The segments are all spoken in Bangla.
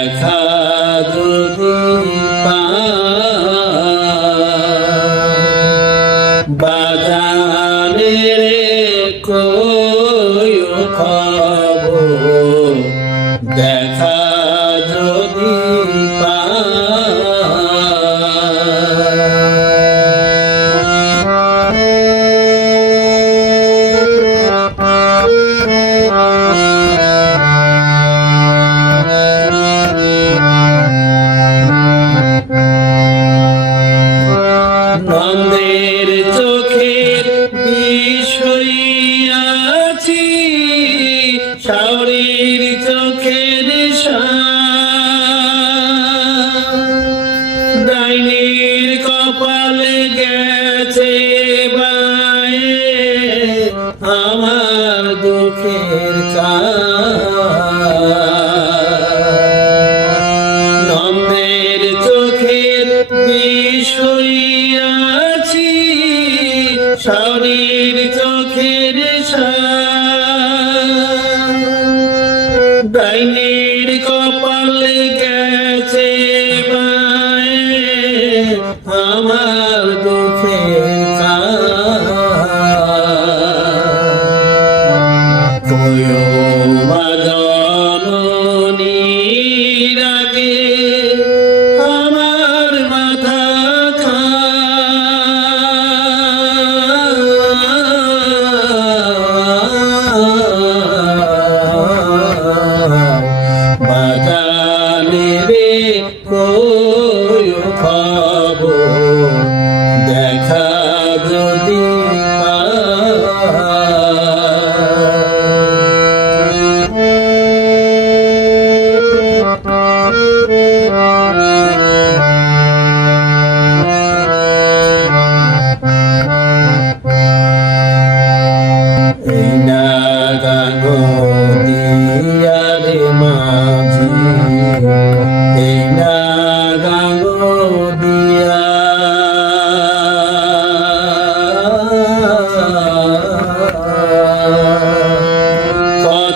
দেখা যদি বাগানের কয় চোখের ডাইনের কপালে গেছে মায়ের Oh.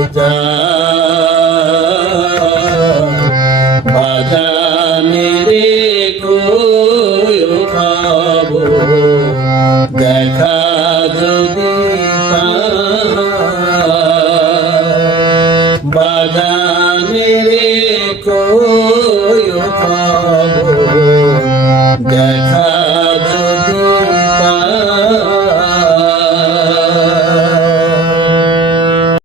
পূজা। বাদামি দেখা যা